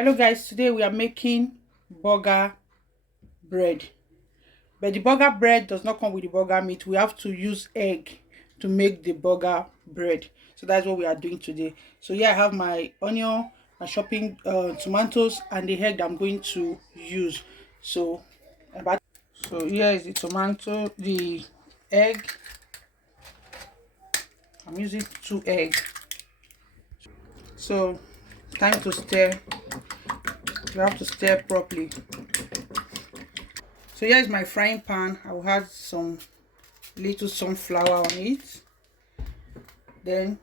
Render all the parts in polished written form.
Hello guys, today we are making burger bread, but the burger bread does not come with the burger meat. We have to use egg to make the burger bread, so that's what we are doing today. So yeah, I have my onion, my chopping tomatoes, and the egg that I'm going to use. So here is the tomato, the egg. I'm using 2 eggs. So time to stir. You have to stir properly. So here is my frying pan. I will add some little sunflower on it. Then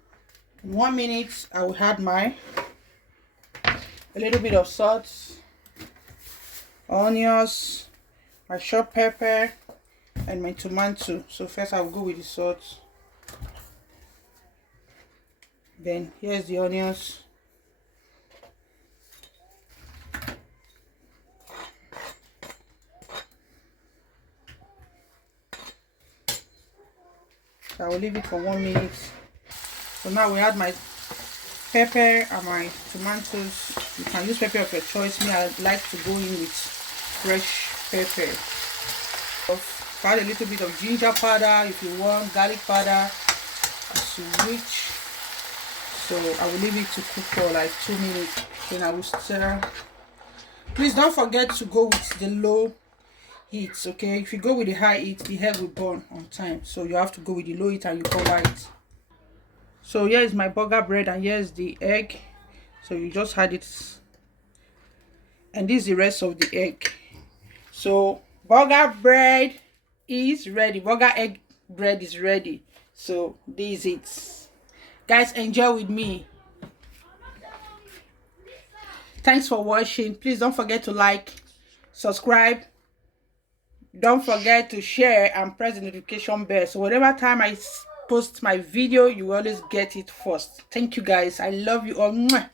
in 1 minute I will add a little bit of salt, onions, my chopped pepper, and my tomato. So first I will go with the salt. Then here's the onions. So I will leave it for 1 minute. So now we add my pepper and my tomatoes. You can use pepper of your choice. Me, I like to go in with fresh pepper. Add a little bit of ginger powder if you want, garlic powder as you wish. So I will leave it to cook for like 2 minutes. Then I will stir. Please don't forget to go with the low heat, okay? If you go with the high heat, the egg will burn on time. So you have to go with the low heat and you cover it. So here is my burger bread and here's the egg. So you just add it, and this is the rest of the egg. So burger bread is ready. Burger egg bread is ready. So this is it. Guys, enjoy with me. Thanks for watching. Please don't forget to like, subscribe. Don't forget to share and press the notification bell, so whatever time I post my video, you always get it first. Thank you guys. I love you all. Mwah.